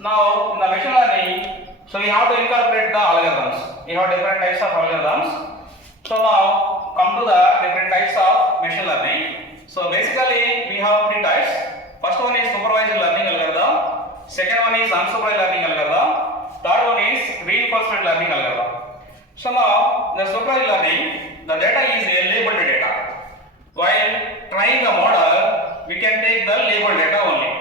Now in the machine learning, so we have to incorporate the algorithms. We have different types of algorithms. So now come to the different types of machine learning. So basically we have three types. First one is supervised learning algorithm. Second one is unsupervised learning algorithm. Third one is reinforcement learning algorithm. So now the supervised learning, the data is a labeled data. While trying the model, we can take the labeled data only.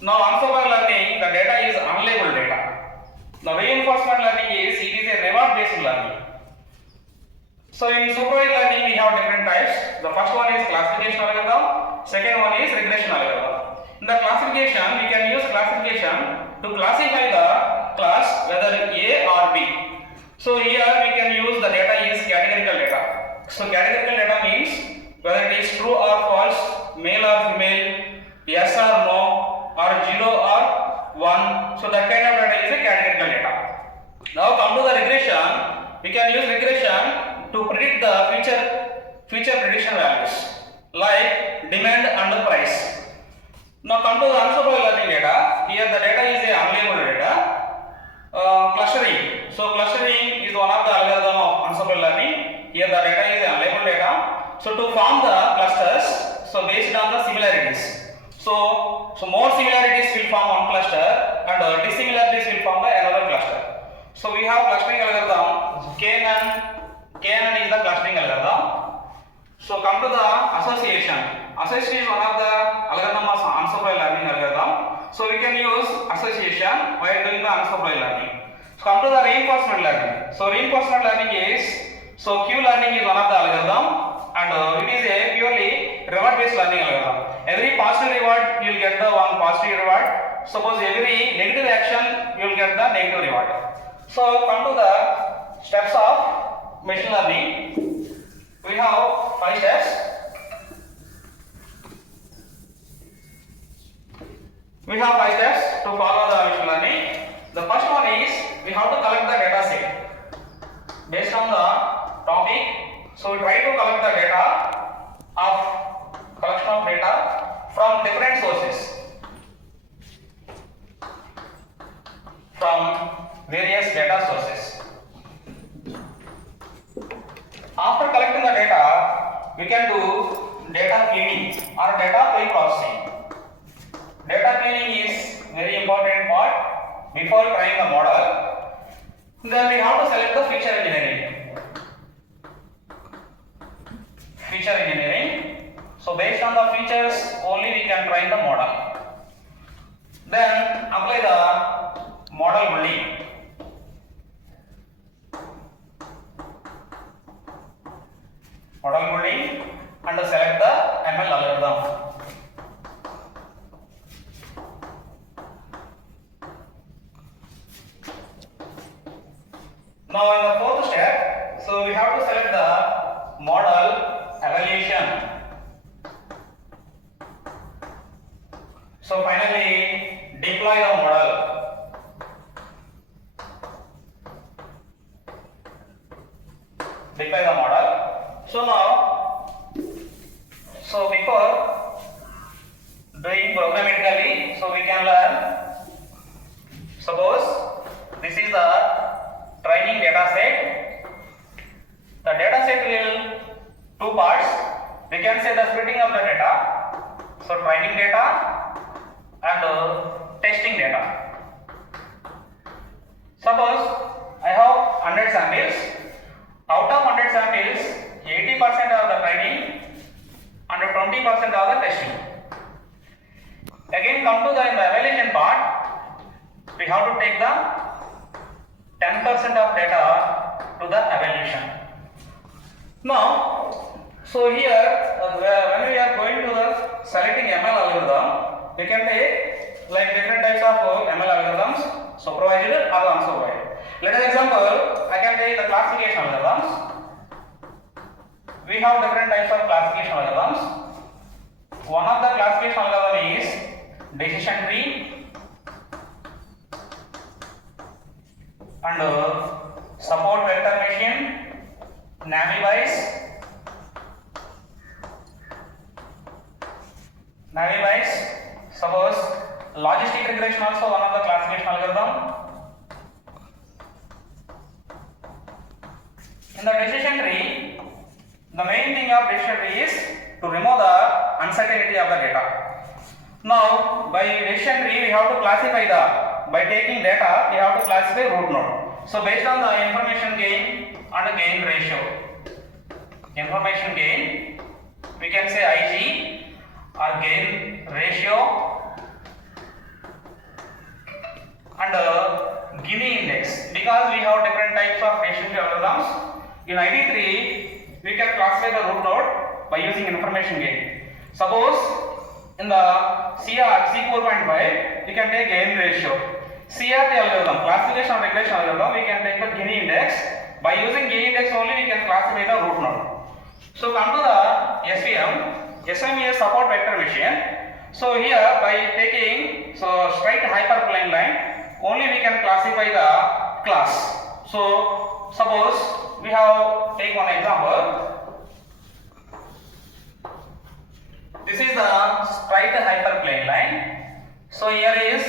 Now unsupervised learning, the data is unlabeled data. The reinforcement learning is a reward based learning. So in supervised learning we have different types. The first one is classification algorithm, second one is regression algorithm. In the classification, we can use classification to classify the class whether A or B. So here we can use the data is categorical data. So categorical data means whether it is true or false, male or female, yes or no, or 0 or 1. So that kind of data is a categorical data. Now come to the regression. We can use regression to predict the future prediction values like demand and price. Now come to the unsupervised learning data. Here the data is a unlabeled data. Clustering. So clustering is one of the algorithm of unsupervised learning. Here the data is a unlabeled data. So to form the clusters, so based on the similarities. So more similarities will form one cluster and dissimilarities will form the another cluster. So we have clustering algorithm. KNN is the clustering algorithm. So come to the association. Association is one of the algorithm of unsupervised learning algorithm. So we can use association while doing the unsupervised learning. So come to the reinforcement learning. So reinforcement learning is, so Q learning is one of the algorithm and it is a purely reward based learning algorithm. Every positive reward you will get the one positive reward. Suppose every negative action you will get the negative reward. So come to the steps of machine learning. We have 5 steps. We have 5 steps to follow the machine learning. The first one is we have to collect the data set based on the topic. So we try to collect the data of collection of data from different sources, from various data sources. After collecting the data, we can do data cleaning or data pre-processing. Data cleaning is very important part before trying the model. Then we have to select the feature engineering. Feature engineering. So based on the features only we can train the model. Then apply the model building. Model building and select the ML algorithm. Now in the fourth step, so we have to select the model evaluation. So finally deploy the model. Deploy the model. So now, so before doing programmatically, so we can learn. Suppose this is the training data set. The data set will two parts. We can say the splitting of the data. So training data and testing data. Suppose I have 100 samples. Out of 100 samples, 80% of the training and 20% of the testing. Again come to the evaluation part. We have to take the 10% of data to the evaluation. Now, so here when we are going to the selecting ML algorithm, we can take like different types of ML algorithms, supervised or unsupervised. Let us example, I can take the classification algorithms. We have different types of classification algorithms. One of the classification algorithm is decision tree and support vector machine, Naviwise, suppose Logistic regression also one of the classification algorithm. In the decision tree, the main thing of decision tree is to remove the uncertainty of the data. Now, by decision tree, we have to classify by taking data, we have to classify root node. So, based on the information gain and gain ratio, information gain, we can say IG or gain ratio and Gini index, because we have different types of decision tree algorithms. In ID3, we can classify the root node by using information gain. Suppose in the C4.5, we can take gain ratio. CRT algorithm, classification or regression algorithm, we can take the Gini index. By using Gini index only, we can classify the root node. So come to the SVM. SVM is support vector machine. So here by taking straight hyperplane line, only we can classify the class. So suppose we have take one example. This is the straight hyperplane line. So here is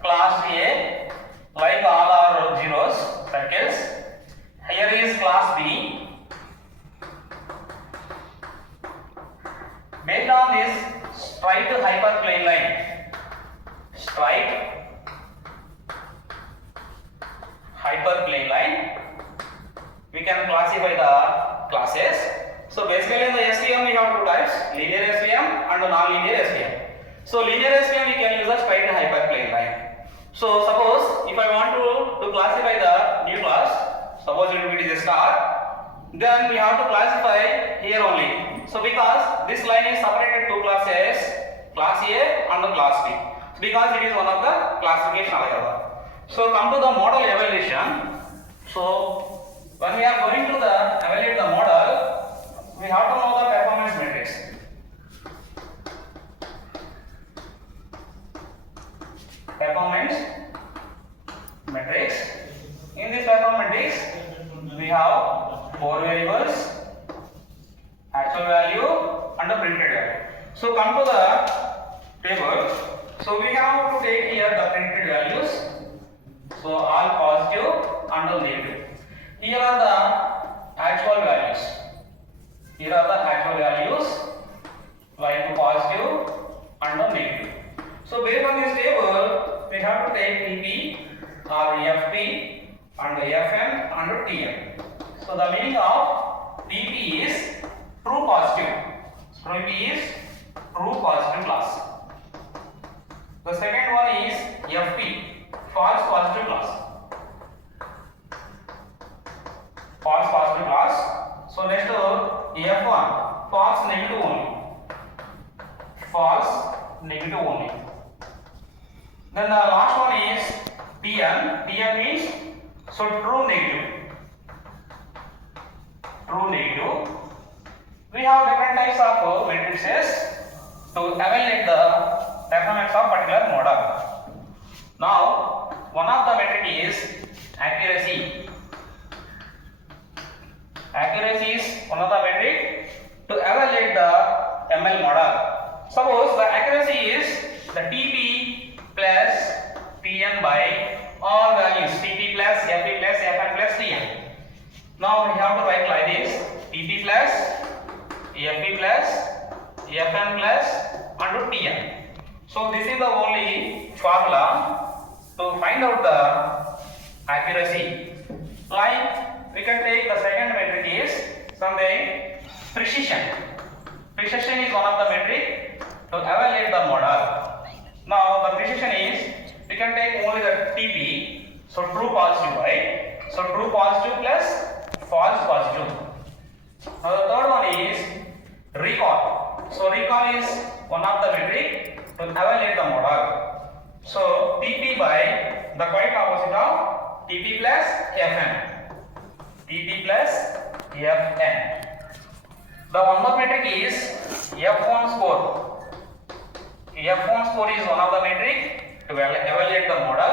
class A, like all are zeros, circles. Here is class B. Based on this straight hyperplane line, straight hyperplane line, we can classify the classes. So basically in the SVM we have two types, linear SVM and non-linear SVM. So linear SVM we can use a straight hyperplane line. So suppose if I want to classify the new class, suppose it is a star, then we have to classify here only. So because this line is separated two classes, class A and class B, because it is one of the classification algorithm. So come to the model evaluation. So when we are going to evaluate the model, we have to know the performance matrix. Performance matrix. In this performance matrix, we have four variables: actual value and the printed value. So come to the table. So we have to take here the printed values. So all positive and negative. Here are the actual values. Here are the actual values, like positive and negative. So based on this table, we have to take TP or FP and FM and TM. So the meaning of TP is true positive. TP is true positive class. The second one is FP, false positive class. False positive class. So next F1, false negative only. False negative only. Then the last one is TN. TN means true negative. True negative. We have different types of matrices to evaluate the performance of particular model. Now, one of the metric is accuracy. Accuracy is one of the metric to evaluate the ML model. Suppose the accuracy is the TP plus TN by all values, TP plus FP plus FN plus TN. Now we have to write like this: TP plus FP plus FN plus and TN. So this is the only formula to find out the accuracy. Like we can take the second metric is something precision. Precision is one of the metric to evaluate the model. Now the precision is we can take only the TP, so true positive, right? So true positive plus false positive. Now the third one is recall. So recall is one of the metric to evaluate the model. So TP by the quite opposite of TP plus FN. TP plus FN. The one more metric is F1 score. F1 score is one of the metric to evaluate the model.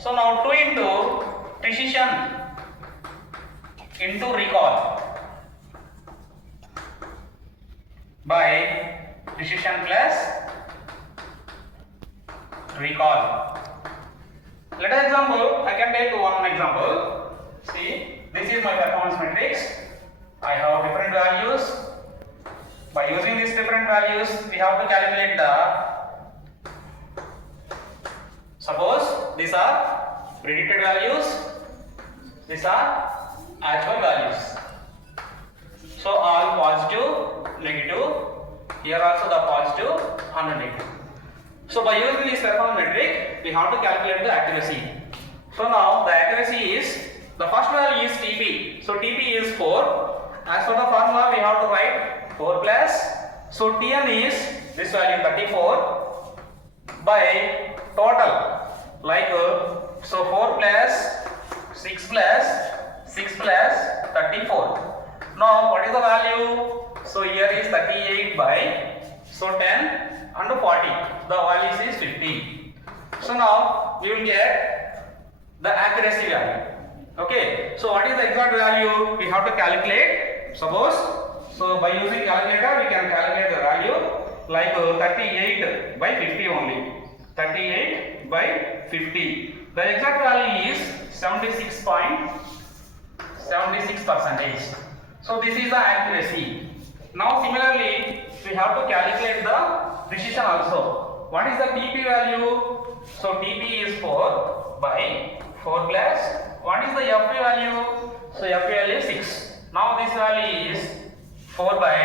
So now 2 into precision into recall. by precision plus recall. Let us example, I can take one example. See, this is my performance matrix. I have different values. By using these different values, we have to calculate the, suppose these are predicted values, these are actual values. So all positive, negative, here also the positive and negative. So by using this performance metric, we have to calculate the accuracy. So now the accuracy is, the first value is TP. So TP is 4. As for the formula, we have to write 4 plus. So Tn is this value 34 by total. Like so 4 plus 6 plus 6 plus 34. Now what is the value? So here is 38 by, so 10 and 40. The value is 50. So now we will get the accuracy value. Okay. So what is the exact value? We have to calculate. Suppose, so by using calculator we can calculate the value like 38 by 50 only. 38 by 50. The exact value is 76.76%. So this is the accuracy. Now similarly we have to calculate the precision also. What is the TP value? So TP is 4 by 4 plus. What is the FP value? So FP value is 6. Now this value is 4 by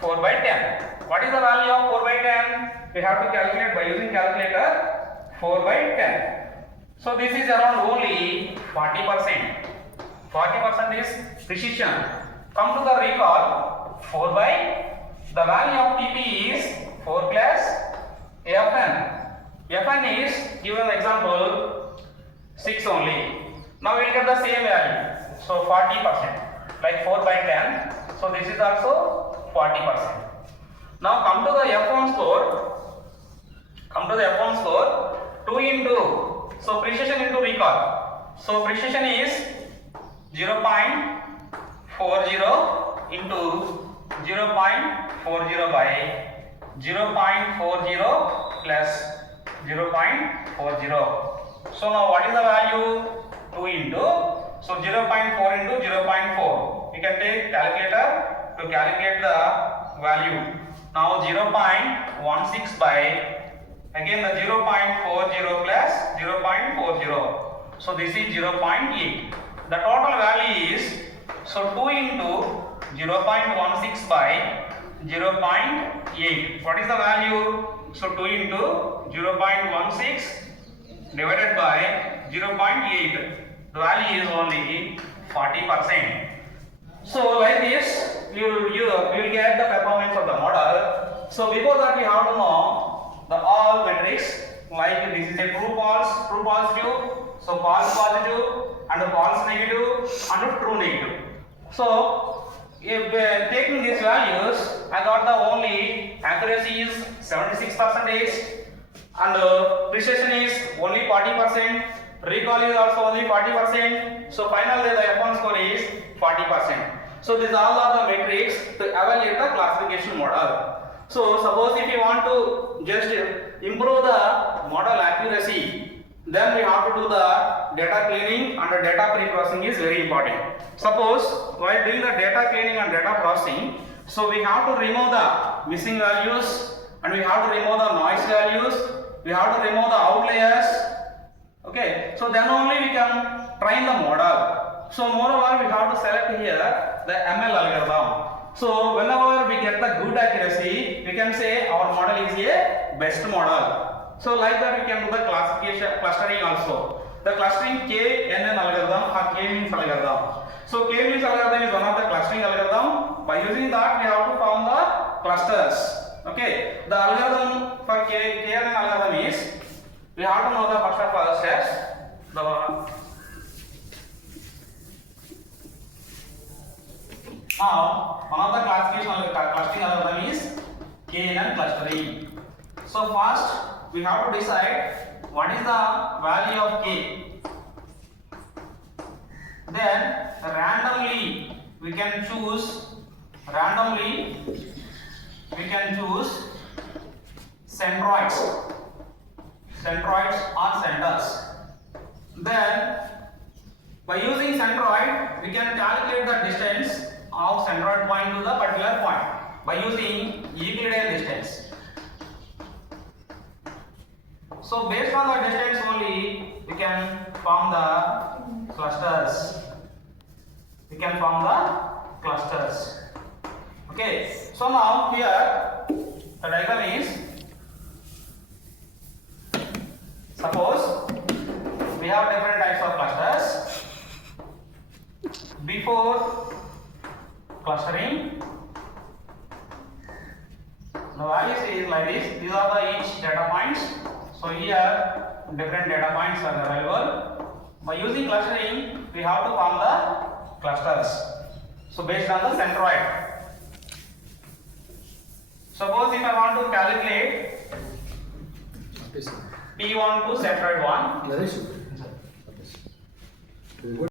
10. What is the value of 4 by 10? We have to calculate by using calculator 4 by 10. So this is around only 40%. 40% is precision. Come to the recall, 4 by, the value of TP is 4 plus Fn. Fn is, given example, 6 only. Now we will get the same value. So 40%, like 4 by 10. So this is also 40%. Now come to the F1 score. Come to the F1 score. 2 into, so precision into recall. So precision is 0.40 into 0.40 by 0.40 plus 0.40. So now what is the value? 2 into, so 0.4 into 0.4. You can take calculator to calculate the value. Now 0.16 by, again the 0.40 plus 0.40. So this is 0.8. The total value is, so 2 into 0.16 by 0.8. What is the value? So 2 into 0.16 divided by 0.8. The value is only 40%. So like this, you will get the performance of the model. So before that, you have to know the all metrics. Like this is a true positive, so false positive, and a false negative, and a true negative. So if taking these values, I got the only accuracy is 76%, and precision is only 40%. Recall is also only 40%. So finally the F1 score is 40%. So these all are the metrics to evaluate the classification model. So suppose if you want to just improve the model accuracy, then we have to do the data cleaning, and the data pre-processing is very important. Suppose while doing the data cleaning and data processing, so we have to remove the missing values, and we have to remove the noise values, we have to remove the outliers. Okay, so then only we can train the model. So moreover, we have to select here the ML algorithm. So whenever we get the good accuracy, we can say our model is a best model. So like that we can do the classification, clustering also. The clustering KNN algorithm or K-means algorithm. So K-means algorithm is one of the clustering algorithm. By using that, we have to form the clusters. Okay, the algorithm for KNN algorithm is, we have to know the first of all steps. Now, one of the clustering algorithm is KNN clustering. So first, we have to decide what is the value of K. Then randomly we can choose randomly we can choose centroids or centers. Then by using centroid we can calculate the distance of centroid point to the particular point by using Euclidean distance. So based on the distance only we can form the clusters. Okay, so now here the diagram is, suppose we have different types of clusters. Before clustering, the values is like this. These are the each data points. So here different data points are available. By using clustering, we have to form the clusters. So based on the centroid. Suppose if I want to calculate P1 to centroid 1. Naresh.